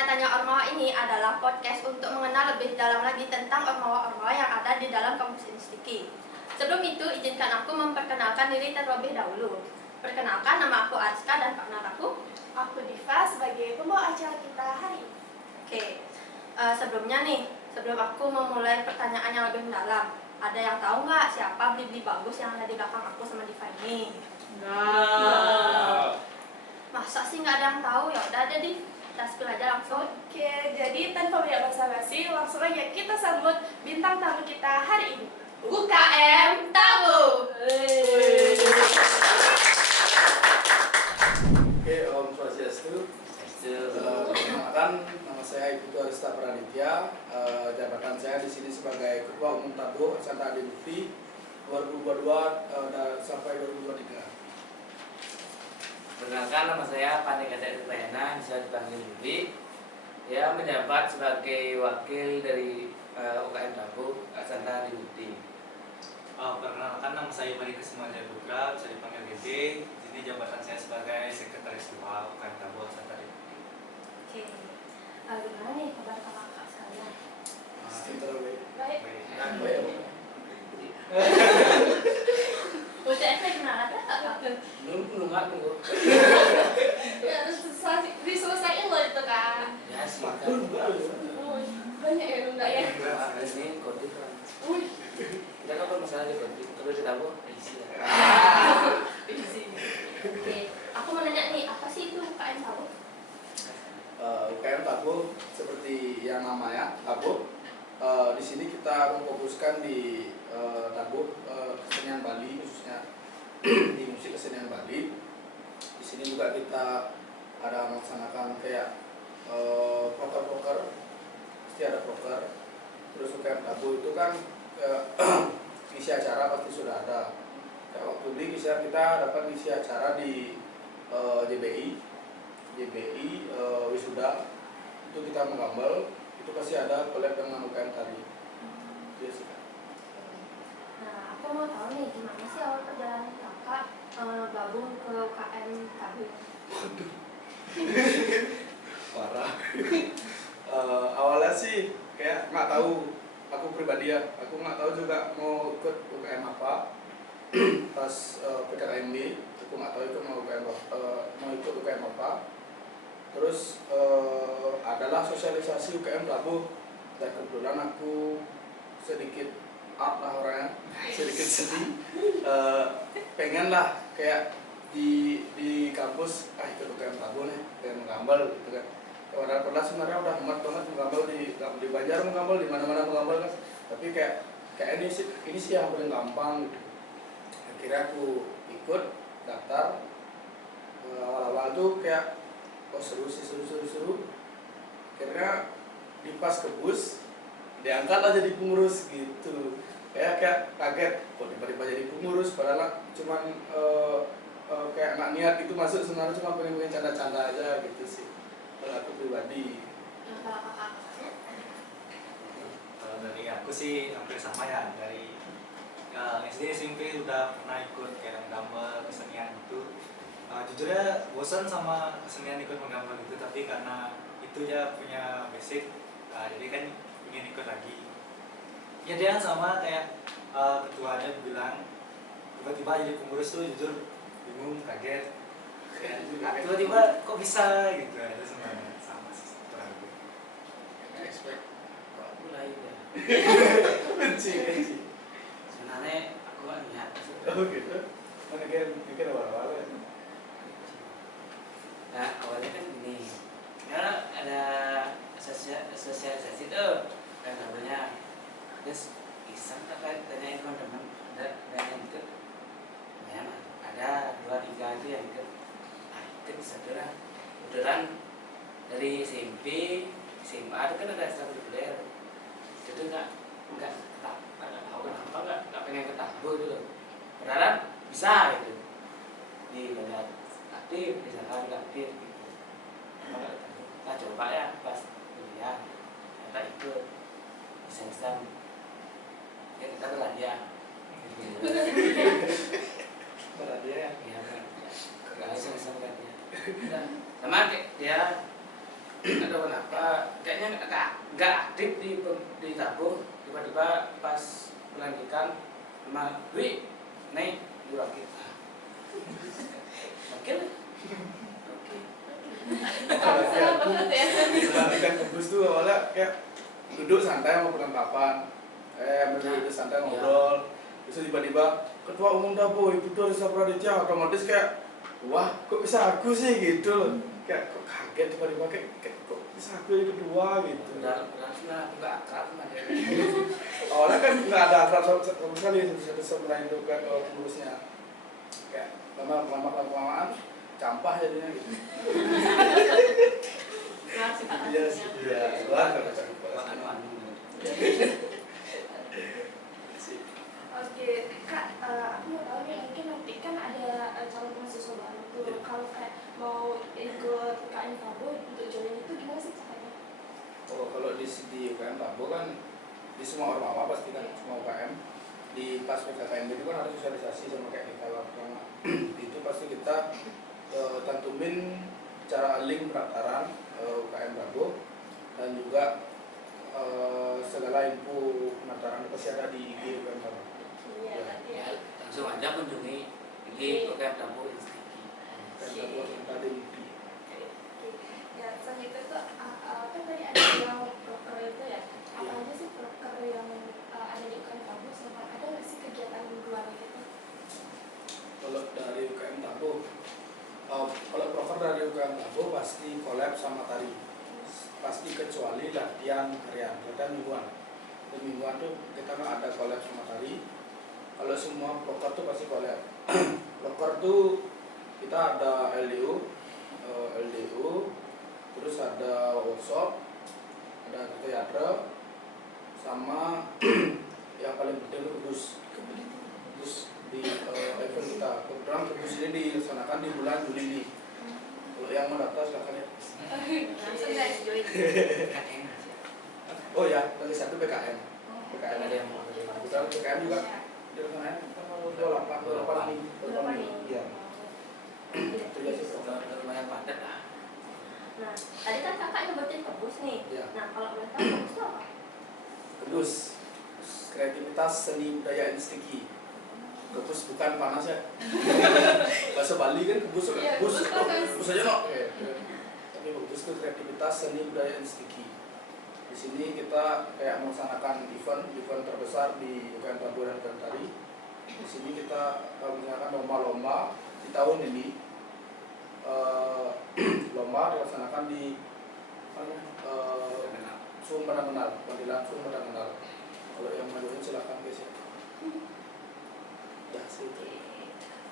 Tanya-Tanya Ormawa ini adalah podcast untuk mengenal lebih dalam lagi tentang Ormawa-Ormawa yang ada di dalam kampus Instiki. Sebelum itu, izinkan aku memperkenalkan diri terlebih dahulu. Perkenalkan, nama aku Ariska dan partner aku Diva sebagai pembawa acara kita hari ini. Oke, sebelum aku memulai pertanyaan yang lebih mendalam, ada yang tahu nggak siapa Bli-Bli bagus yang ada di belakang aku sama Diva ini? Nah. Masa sih nggak ada yang tahu? Ya udah deh, Div. Kita spill aja langsung. Oke, jadi tanpa banyak basa-basi, langsung aja kita sambut bintang tamu kita hari ini. UKM Tabu. Oke, Om Swastiastu. Perkenalkan, nama saya Ibu Arista Praditya. Jabatan saya di sini sebagai Ketua Umum Tabu Santa Adi Mukti 2022 sampai 2023. Perkenalkan, nama saya Pandega Dayana, bisa dipanggil Budi. Ya, menjabat sebagai wakil dari UKM Tabu Santa Adi Mukti. Perkenalkan, nama saya Mari Kesemaja Putra, bisa dipanggil Gede. Di sini jabatan saya sebagai Sekretaris Tua UKM Tabu Santa Adi Mukti. Oke, gimana nih kabar kakak sekalian? Baik. UTS gimana kak? Belum aku. Ya, harus diselesaikan loh itu kan. Ya, sih. Banyak ya nunda ya. Ini kodit kan. Wih. Kita kan masalah di kodit, terus di Tabu isi ya. Oke, aku mau nanya nih, apa sih itu UKM Tabu? UKM Tabu seperti yang namanya Tabu. Di sini kita memfokuskan di Tabu kesenian Bali, khususnya di musik kesenian Bali. Di sini juga kita ada melaksanakan kayak proker-proker, pasti ada proker. Terus UKM Tabu itu kan isi acara pasti sudah ada. Kayak waktu beli bisa kita dapat isi acara di JBI wisuda, itu kita menggambel, itu pasti ada collab dengan UKM tadi. Iya sih Kak. Nah, aku mau tahu nih, gimana sih awal perjalanan kakak gabung ke UKM Tabu? Waduh. Parah. Awalnya sih kayak nggak tahu, aku pribadi ya, aku nggak tahu juga mau ikut UKM apa. Pas PKKMB, aku nggak tahu itu mau ikut UKM apa. Terus adalah sosialisasi UKM Tabu, dan kebetulan aku sedikit up lah orangnya, sedikit sedih. Pengen lah kayak di kampus ikut UKM Tabu nih, pengen menggambal gitu kan. Padahal sebenarnya udah muat banget menggambal di Banjar, menggambal di mana-mana menggambal kan. Tapi kayak ini sih yang paling gampang gitu. Akhirnya aku ikut daftar. Awal-awal tuh kayak seru. Akhirnya di pas ke bus diangkat lah jadi pengurus gitu. Kayak kaget kok tiba-tiba jadi pengurus, padahal cuman kayak nggak niat itu masuk, sebenarnya cuma pengen canda-canda aja gitu sih kalau aku pribadi. Kalau kakaknya? Kalau dari aku sih hampir sama ya, dari SD SMP udah pernah ikut kayak gambar kesenian gitu. Jujurnya bosan sama kesenian ikut menggambar gitu, tapi karena itu ya punya basic, jadi kan ingin ikut lagi. Ya dia sama kayak ketuanya bilang tiba-tiba jadi pengurus tuh, jujur bingung, kaget. Tiba-tiba kok bisa gitu, itu sebenarnya sama sih kurang lebih. Expect kok mulai ya. Benci. Sebenarnya aku kan niat. Oh gitu. Mana pikir awal-awal ya. Nah, awalnya kan gini. Ya ada sosialisasi tuh kan namanya. Terus iseng kan tanyain teman-teman, ada yang ikut. Ya, ada 2-3 aja yang ikut. Ikut bisa kira. Kebetulan dari SMP, SMA itu kan ada ekstrakurikuler. Itu nggak tahu kenapa nggak pengen ketahu gitu. Padahal bisa gitu. Di banyak aktif, misalkan nggak aktif gitu. Kita coba ya pas kuliah, kita ikut iseng-iseng. Ya kita berhadiah. Berhadiah ya. Iya kan. Nggak iseng-iseng berhadiah. Sama kayak dia ada kenapa kayaknya nggak aktif di tabung, tiba-tiba pas melanjutkan sama Dwi naik dua kita oke Senang banget ya. Dibandingkan kebus tuh awalnya kayak duduk santai mau penangkapan, duduk santai ngobrol, terus tiba-tiba ketua umum Dabo Ibu Dorisa Praditya, otomatis kayak wah kok bisa aku sih gitu loh, kayak kok kaget tiba-tiba kayak kok bisa aku jadi ketua gitu. Berarti nggak akrab sama dia. Awalnya kan nggak ada akrab sama sekali satu sama lain tuh kayak pengurusnya, kayak lama-lamaan campah jadinya gitu. Nah, sifat Iya, aslinya. iya, keluar kan Oke, Kak, aku mau tahu nih, mungkin nanti kan ada calon mahasiswa baru tuh. Iya. Kalau kayak mau ikut KM Tabo untuk join itu gimana sih caranya? Oh, kalau di UKM Tabo kan di semua ormawa pasti kan semua UKM di pas PKKMB itu kan harus sosialisasi sama kayak kita lah. Itu pasti kita tentuin cara link pendaftaran UKM Tabo dan juga segala info pendaftaran pasti ada di IG UKM Tabo. Iya, Ya. nanti Ya, langsung aja kunjungi IG UKM Tabo Institut. UKM Tabo yang tadi di Ya, selanjutnya tuh kan tadi ada yang proker itu ya. Apa aja sih proker yang ada di UKM Tabo? Sama ada nggak sih kegiatan di luar gitu? kalau dari UKM Tabo, kalau proker dari UKM Tabo pasti collab sama tari, pasti kecuali latihan harian, latihan mingguan. Dan mingguan tuh kita nggak ada collab sama tari. Kalau semua proker tuh pasti collab. Proker tuh kita ada LDU, terus ada workshop, ada teater, sama yang paling penting itu kebus di event kita. Kebetulan kebus ini dilaksanakan di bulan Juli ini. Kalau yang mau daftar silakan ya. Langsung guys join. Oh ya, lagi satu PKM. PKM Ada yang mau Kebetulan PKM juga dilaksanakan tanggal 28 ini. Iya. Itu ya sih program. lumayan padat lah. Nah, tadi kan kakak nyebutin kebus nih. Iya. Nah, kalau boleh tahu kebus itu apa? Kebus, kreativitas seni budaya Sticky. Kebus bukan panas ya. Bahasa Bali kan kebus, Iya, kebus, kebus panas. kebus aja no. Tapi kebus itu kreativitas seni budaya Sticky. Di sini kita kayak melaksanakan event terbesar di UKM Tabo dan UKM Tari. Di sini kita melaksanakan lomba-lomba di tahun ini. Lomba dilaksanakan di Sumber Kenal, Pengadilan Sumber Kenal. Kalau yang mau join silakan guys ya. Ya sih itu.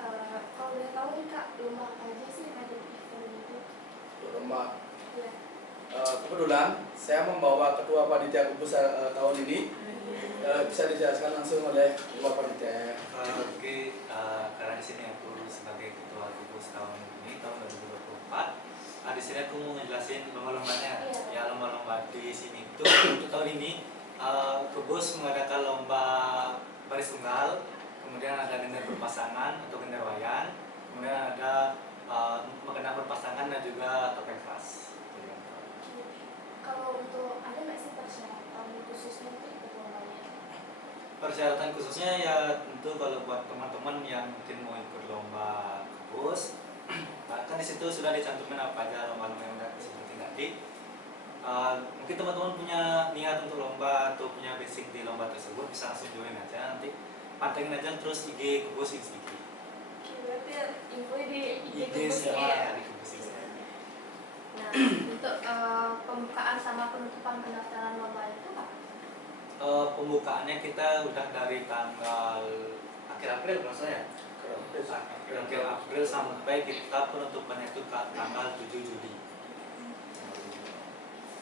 Kalau boleh tahu nih Kak, lomba apa aja sih yang ada di event itu? Lomba. Iya. Kebetulan saya membawa ketua panitia kebus tahun ini. Bisa dijelaskan langsung oleh ketua panitia. Oke, karena di sini aku sebagai ketua kebus tahun ini tahun 2024. Di sini aku mau ngejelasin lomba-lombanya. Iya. Ya, lomba-lomba di sini itu untuk tahun ini kebus mengadakan lomba baris tunggal, kemudian ada gender berpasangan atau gender wayan, kemudian ada mengenal berpasangan dan juga topeng khas. Kalau untuk ada nggak sih persyaratan khususnya untuk ikut lombanya? Persyaratan khususnya ya tentu kalau buat teman-teman yang mungkin mau ikut lomba kebus, kan di situ sudah dicantumin apa aja lomba-lomba yang udah seperti tadi. Mungkin teman-teman punya niat untuk lomba atau punya basic di lomba tersebut bisa langsung join aja, nanti pantengin aja terus IG kebus Institut. Oke, berarti info di IG kebus siapa ya? di kebus Institut. Nah, untuk pembukaan sama penutupan pendaftaran lomba itu apa? Pembukaannya kita udah dari tanggal akhir April kalau saya. Akhir April sampai kita penutupannya itu tanggal 7 Juli.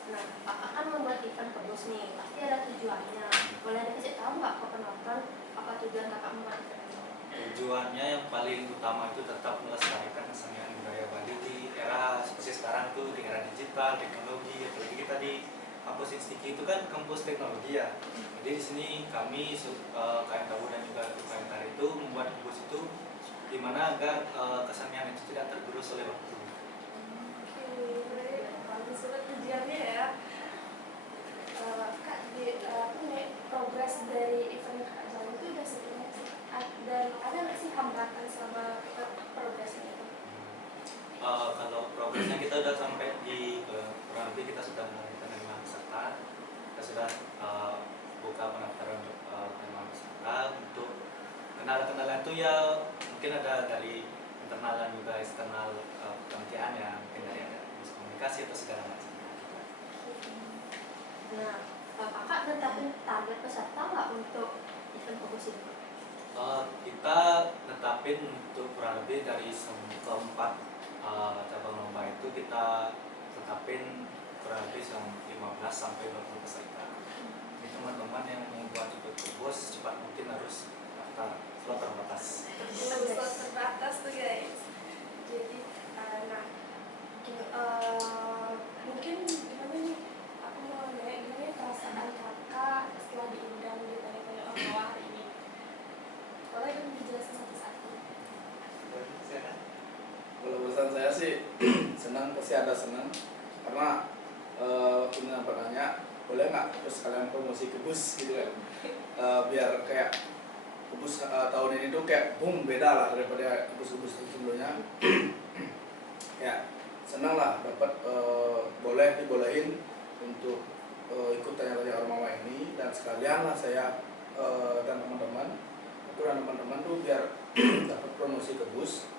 Nah, kakak kan membuat event kebus nih, pasti ada tujuannya. Boleh dikasih tahu nggak ke penonton apa tujuan kakak membuat event ini? Tujuannya yang paling utama itu tetap melestarikan kesenian budaya Bali di era seperti sekarang tuh, di era digital, teknologi. Apalagi kita di kampus Institut itu kan kampus teknologi ya. Jadi di sini kami KM Tabo dan juga KM Tari itu membuat kebus itu di mana agar kesenian itu tidak tergerus oleh waktu. Oke, berarti bagus banget sudah sampai di kurang lebih kita sudah menerima peserta. Kita sudah buka pendaftaran untuk menerima peserta. Untuk kendala-kendala itu ya mungkin ada dari internal dan juga eksternal kementerian ya, mungkin dari ada komunikasi atau segala macam. Nah, kakak netapin target peserta nggak untuk event fokus ini? Kita netapin untuk kurang lebih dari keempat cabang lomba itu kita tetapin kurang lebih 15 sampai 20 peserta. Jadi teman-teman yang mau buat ikut bos cepat mungkin harus daftar, slot terbatas. Slot terbatas tuh guys. Jadi mungkin gimana nih, aku mau nanya gimana perasaan kakak setelah diundang di tanya-tanya orang bawah hari ini. Boleh dong dijelasin satu-satu? Kalau urusan saya sih senang, pasti ada senang karena punya pertanyaan boleh nggak terus kalian promosi ke bus gitu kan. Biar kayak bus tahun ini tuh kayak boom, beda lah daripada bus-bus sebelumnya. Ya senang lah dapat boleh dibolehin untuk ikut tanya-tanya Ormawa ini, dan sekalian lah saya dan teman-teman, aku dan teman-teman tuh biar dapat promosi ke bus,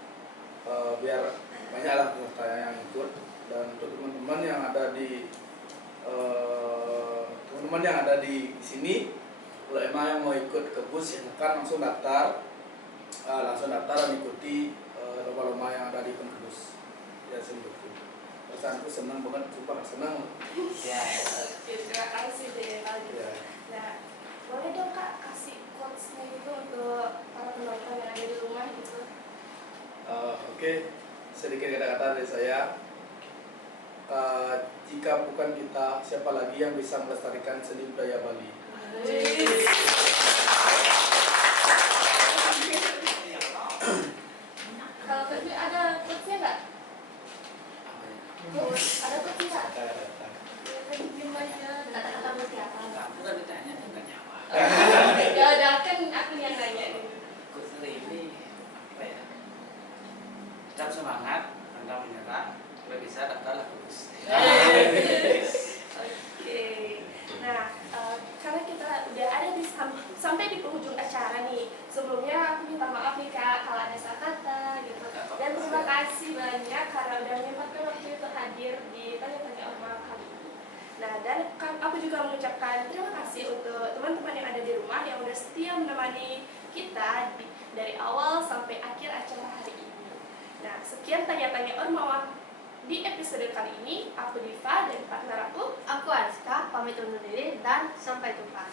biar banyaklah peserta yang ikut. Dan untuk teman-teman yang ada di sini, kalau emang yang mau ikut ke bus silakan langsung daftar dan ikuti lomba-lomba yang ada di bus. Ya seperti itu. Perasaanku senang banget, super senang. Ya. Oke, terima kasih deh tadi. Ya. Nah, boleh dong kak kasih quotes-nya gitu untuk para penonton yang ada di rumah gitu. Oke, sedikit kata-kata dari saya. Jika bukan kita, siapa lagi yang bisa melestarikan seni budaya Bali? Kalau tadi ada quotes-nya nggak? Ada quotes nggak? Ya tadi diem aja. Kata-kata mesti apa? Kamu kan ditanya nggak jawab. Ya udah kan aku yang nanya nih. Ikut hari ini apa ya? Tetap semangat, pantang menyerah. Kalau bisa daftarlah ke bus. Oke. Nah, karena kita udah ada di sampai di penghujung acara nih. Sebelumnya aku minta maaf nih kak kalau ada salah kata gitu. Dan terima kasih banyak karena udah menyempatkan waktu untuk hadir di tanya-tanya Ormawa kali ini. Nah, dan aku juga mengucapkan terima kasih untuk teman-teman yang ada di rumah yang udah setia menemani kita dari awal sampai akhir acara hari ini. Nah, sekian tanya-tanya Ormawa di episode kali ini. Aku Diva dan partner aku. Aku Aska, pamit undur diri dan sampai jumpa.